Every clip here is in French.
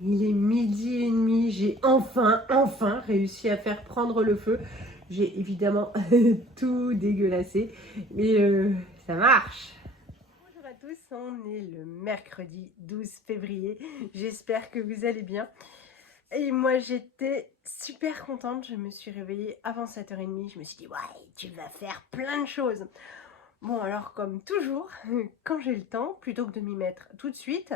Il est 12h30, j'ai enfin réussi à faire prendre le feu. J'ai évidemment tout dégueulassé, mais ça marche. Bonjour à tous, on est le mercredi 12 février. J'espère que vous allez bien. Et moi j'étais super contente, je me suis réveillée avant 7h30. Je me suis dit, ouais, tu vas faire plein de choses. Bon, alors comme toujours, quand j'ai le temps, plutôt que de m'y mettre tout de suite,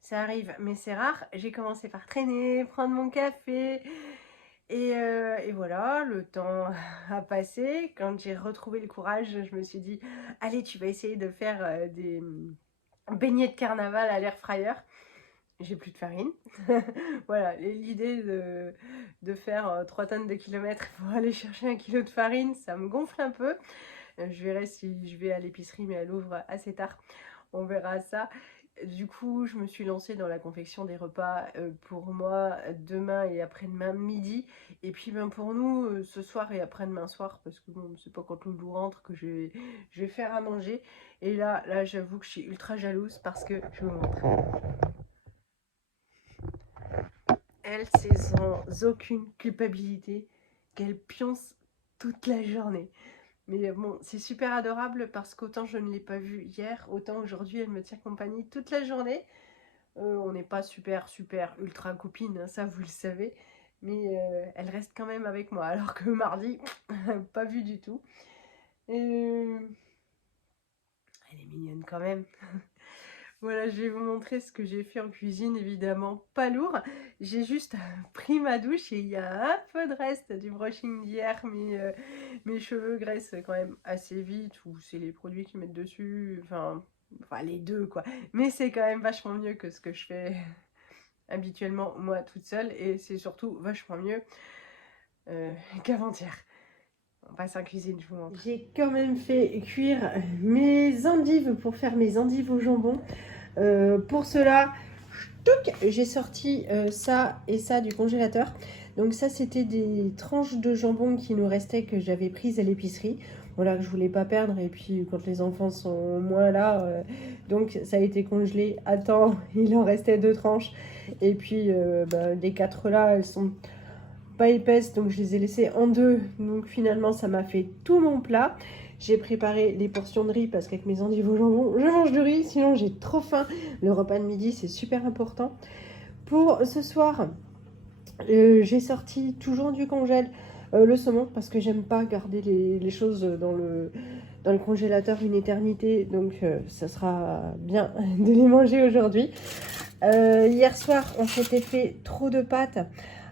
ça arrive, mais c'est rare. J'ai commencé par traîner, prendre mon café. Et voilà, le temps a passé. Quand j'ai retrouvé le courage, je me suis dit, allez, tu vas essayer de faire des beignets de carnaval à l'air fryer. J'ai plus de farine. Voilà, l'idée de faire 3 tonnes de kilomètres pour aller chercher 1 kilo de farine, ça me gonfle un peu. Je verrai si je vais à l'épicerie, mais elle ouvre assez tard. On verra ça. Du coup, je me suis lancée dans la confection des repas pour moi demain et après-demain midi. Et puis pour nous, ce soir et après-demain soir, parce que bon, c'est pas quand le loup rentre que je vais faire à manger. Et là j'avoue que je suis ultra jalouse parce que je vous montre. Elle, c'est sans aucune culpabilité qu'elle pionce toute la journée. Mais bon, c'est super adorable parce qu'autant je ne l'ai pas vue hier, autant aujourd'hui elle me tient compagnie toute la journée. On n'est pas super ultra copines, hein, ça vous le savez. Mais elle reste quand même avec moi. Alors que mardi, pas vu du tout. Euh, Elle est mignonne quand même. Voilà, je vais vous montrer ce que j'ai fait en cuisine, évidemment pas lourd. J'ai juste pris ma douche et il y a un peu de reste du brushing d'hier, mais mes cheveux graissent quand même assez vite, ou c'est les produits qu'ils mettent dessus, enfin les deux quoi. Mais c'est quand même vachement mieux que ce que je fais habituellement moi toute seule, et c'est surtout vachement mieux qu'avant-hier. On passe en cuisine, je vous montre. J'ai quand même fait cuire mes endives pour faire mes endives au jambon. Pour cela, j'ai sorti ça et ça du congélateur. Donc ça, c'était des tranches de jambon qui nous restaient, que j'avais prises à l'épicerie. Voilà, que je voulais pas perdre. Et puis quand les enfants sont moins là, donc ça a été congelé à temps. Il en restait 2 tranches. Et puis les 4 là, elles sont pas épaisses, donc je les ai laissées en 2. Donc finalement, ça m'a fait tout mon plat. J'ai préparé les portions de riz parce qu'avec mes endives au jambon, je mange du riz, sinon j'ai trop faim. Le repas de midi, c'est super important. Pour ce soir, j'ai sorti toujours du congèle le saumon parce que j'aime pas garder les choses dans le congélateur une éternité. Donc ça sera bien de les manger aujourd'hui. Hier soir, on s'était fait trop de pâtes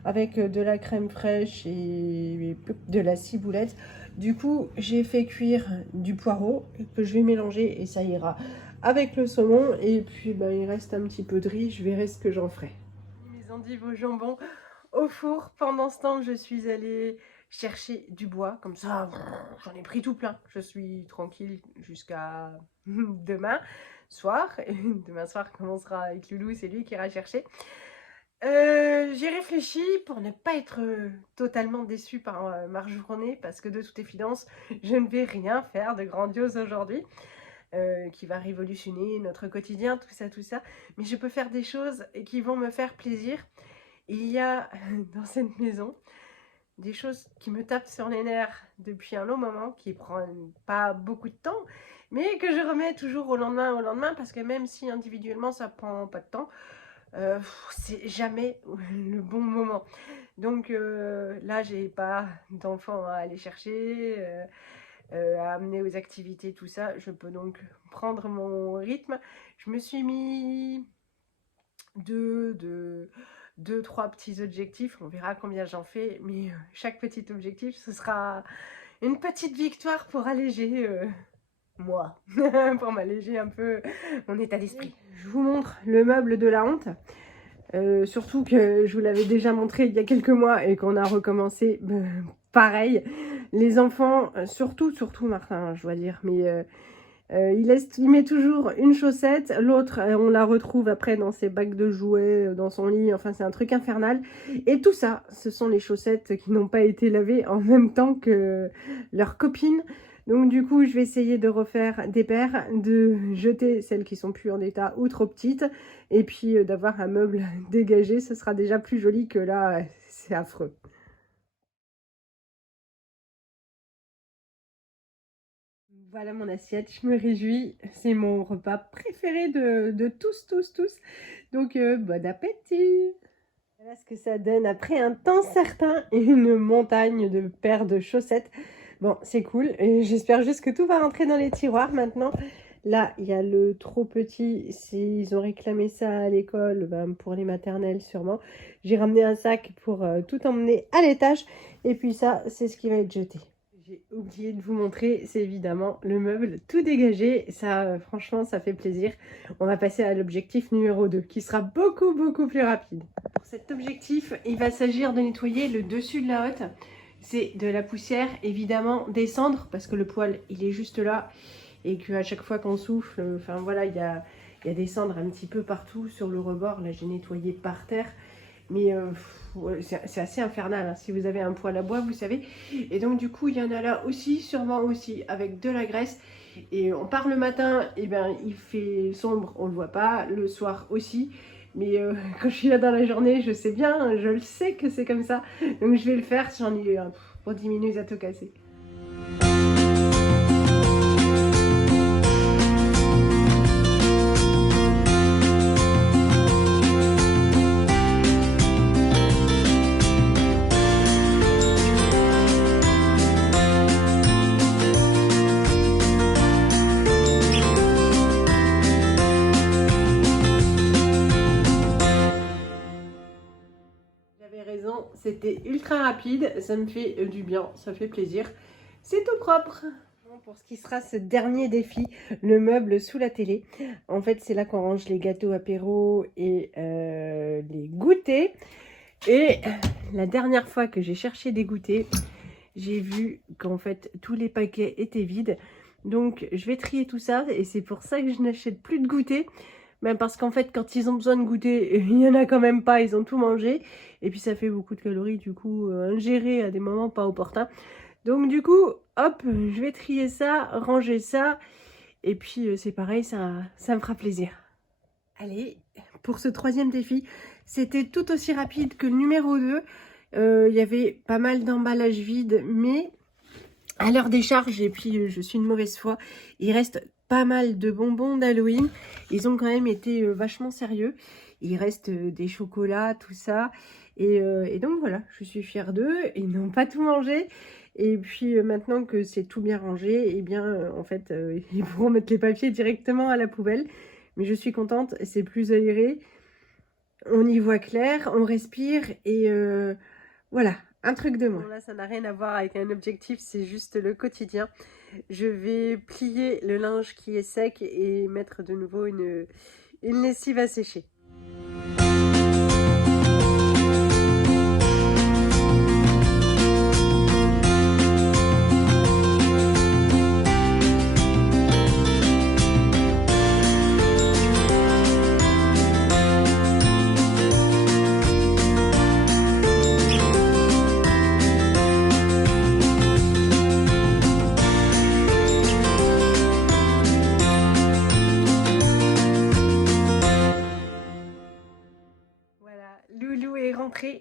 avec de la crème fraîche et de la ciboulette. Du coup, j'ai fait cuire du poireau que je vais mélanger et ça ira avec le saumon. Et puis, il reste un petit peu de riz, je verrai ce que j'en ferai. Mes endives au jambon au four. Pendant ce temps, je suis allée chercher du bois. Comme ça, j'en ai pris tout plein. Je suis tranquille jusqu'à demain soir. Et demain soir commencera avec Loulou, c'est lui qui ira chercher. J'ai réfléchi pour ne pas être totalement déçue par ma journée, parce que de toute évidence, je ne vais rien faire de grandiose aujourd'hui, qui va révolutionner notre quotidien, tout ça. Mais je peux faire des choses qui vont me faire plaisir. Il y a dans cette maison des choses qui me tapent sur les nerfs depuis un long moment, qui prennent pas beaucoup de temps, mais que je remets toujours au lendemain, parce que même si individuellement ça prend pas de temps, c'est jamais le bon moment. Donc là, j'ai pas d'enfants à aller chercher, à amener aux activités, tout ça. Je peux donc prendre mon rythme. Je me suis mis deux, 3 petits objectifs. On verra combien j'en fais, mais chaque petit objectif, ce sera une petite victoire pour alléger moi, pour m'alléger un peu mon état d'esprit. Je vous montre le meuble de la honte. Surtout que je vous l'avais déjà montré il y a quelques mois et qu'on a recommencé pareil. Les enfants, surtout Martin, je dois dire, mais il met toujours une chaussette, l'autre on la retrouve après dans ses bacs de jouets, dans son lit, enfin c'est un truc infernal. Et tout ça, ce sont les chaussettes qui n'ont pas été lavées en même temps que leurs copines. Donc du coup, je vais essayer de refaire des paires, de jeter celles qui sont plus en état ou trop petites, et puis d'avoir un meuble dégagé. Ce sera déjà plus joli que là, c'est affreux. Voilà mon assiette, je me réjouis. C'est mon repas préféré de tous, tous, tous. Donc, bon appétit! Voilà ce que ça donne après un temps certain et une montagne de paires de chaussettes. Bon, c'est cool. Et j'espère juste que tout va rentrer dans les tiroirs maintenant. Là, il y a le trop petit. Ils ont réclamé ça à l'école, ben, pour les maternelles sûrement. J'ai ramené un sac pour tout emmener à l'étage. Et puis ça, c'est ce qui va être jeté. J'ai oublié de vous montrer, c'est évidemment le meuble tout dégagé. Ça, franchement, ça fait plaisir. On va passer à l'objectif numéro 2, qui sera beaucoup, beaucoup plus rapide. Pour cet objectif, il va s'agir de nettoyer le dessus de la hotte. C'est de la poussière, évidemment, des cendres, parce que le poêle, il est juste là. Et qu'à chaque fois qu'on souffle, enfin voilà, il y a des cendres un petit peu partout sur le rebord. Là, j'ai nettoyé par terre. Mais c'est assez infernal, hein. Si vous avez un poêle à bois, vous savez. Et donc du coup, il y en a là aussi, sûrement aussi, avec de la graisse. Et on part le matin, et ben il fait sombre, on le voit pas. Le soir aussi. Mais quand je suis là dans la journée, je sais bien, je le sais que c'est comme ça. Donc je vais le faire, j'en ai pour 10 minutes à tout casser. C'était ultra rapide, ça me fait du bien, ça fait plaisir. C'est tout propre. Pour ce qui sera ce dernier défi, le meuble sous la télé. En fait, c'est là qu'on range les gâteaux apéro et les goûters. Et la dernière fois que j'ai cherché des goûters, j'ai vu qu'en fait, tous les paquets étaient vides. Donc, je vais trier tout ça et c'est pour ça que je n'achète plus de goûters. Même parce qu'en fait, quand ils ont besoin de goûter, il n'y en a quand même pas, ils ont tout mangé. Et puis ça fait beaucoup de calories, du coup, ingérées à des moments pas opportuns. Donc du coup, hop, je vais trier ça, ranger ça. Et puis c'est pareil, ça me fera plaisir. Allez, pour ce troisième défi, c'était tout aussi rapide que le numéro 2. Il y avait pas mal d'emballages vides, mais à l'heure des charges, et puis je suis une mauvaise foi, il reste pas mal de bonbons d'Halloween. Ils ont quand même été vachement sérieux. Il reste des chocolats, tout ça. Et donc voilà, je suis fière d'eux. Ils n'ont pas tout mangé. Et puis maintenant que c'est tout bien rangé, eh bien en fait, ils pourront mettre les papiers directement à la poubelle. Mais je suis contente, c'est plus aéré. On y voit clair, on respire et voilà, un truc de moins. Bon, là, ça n'a rien à voir avec un objectif, c'est juste le quotidien. Je vais plier le linge qui est sec et mettre de nouveau une lessive à sécher.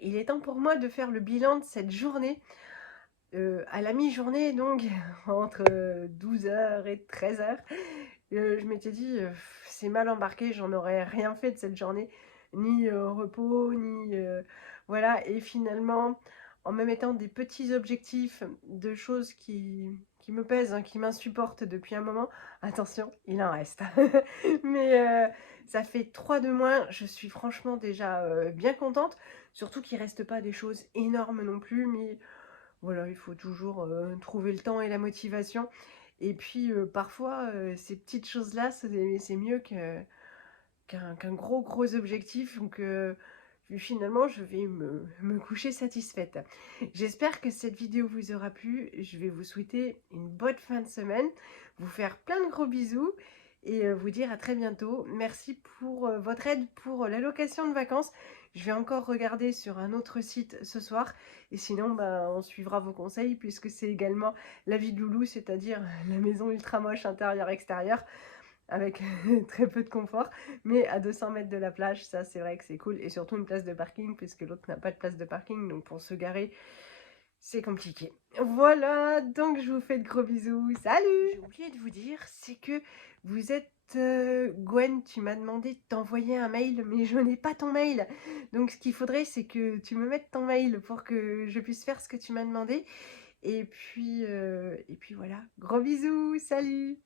Il est temps pour moi de faire le bilan de cette journée. À la mi-journée, donc, entre 12h et 13h, je m'étais dit, c'est mal embarqué, j'en aurais rien fait de cette journée, ni repos, ni... voilà, et finalement, en me mettant des petits objectifs de choses qui me pèsent, hein, qui m'insupportent depuis un moment, attention, il en reste. Mais ça fait 3 de moins, je suis franchement déjà bien contente, surtout qu'il ne reste pas des choses énormes non plus, mais voilà, il faut toujours trouver le temps et la motivation. Et puis parfois, ces petites choses-là, c'est mieux qu'un gros objectif. Donc finalement, je vais me coucher satisfaite. J'espère que cette vidéo vous aura plu. Je vais vous souhaiter une bonne fin de semaine, vous faire plein de gros bisous. et vous dire à très bientôt. Merci pour votre aide pour la location de vacances. Je vais encore regarder sur un autre site ce soir et sinon bah, on suivra vos conseils puisque c'est également la vie de loulou, c'est-à-dire la maison ultra moche intérieur-extérieur avec très peu de confort, mais à 200 mètres de la plage, ça c'est vrai que c'est cool, et surtout une place de parking, puisque l'autre n'a pas de place de parking, donc pour se garer, c'est compliqué. Voilà, donc je vous fais de gros bisous, salut! J'ai oublié de vous dire, c'est que vous êtes... Gwen, tu m'as demandé de t'envoyer un mail, mais je n'ai pas ton mail. Donc ce qu'il faudrait, c'est que tu me mettes ton mail pour que je puisse faire ce que tu m'as demandé. Et puis voilà, gros bisous, salut!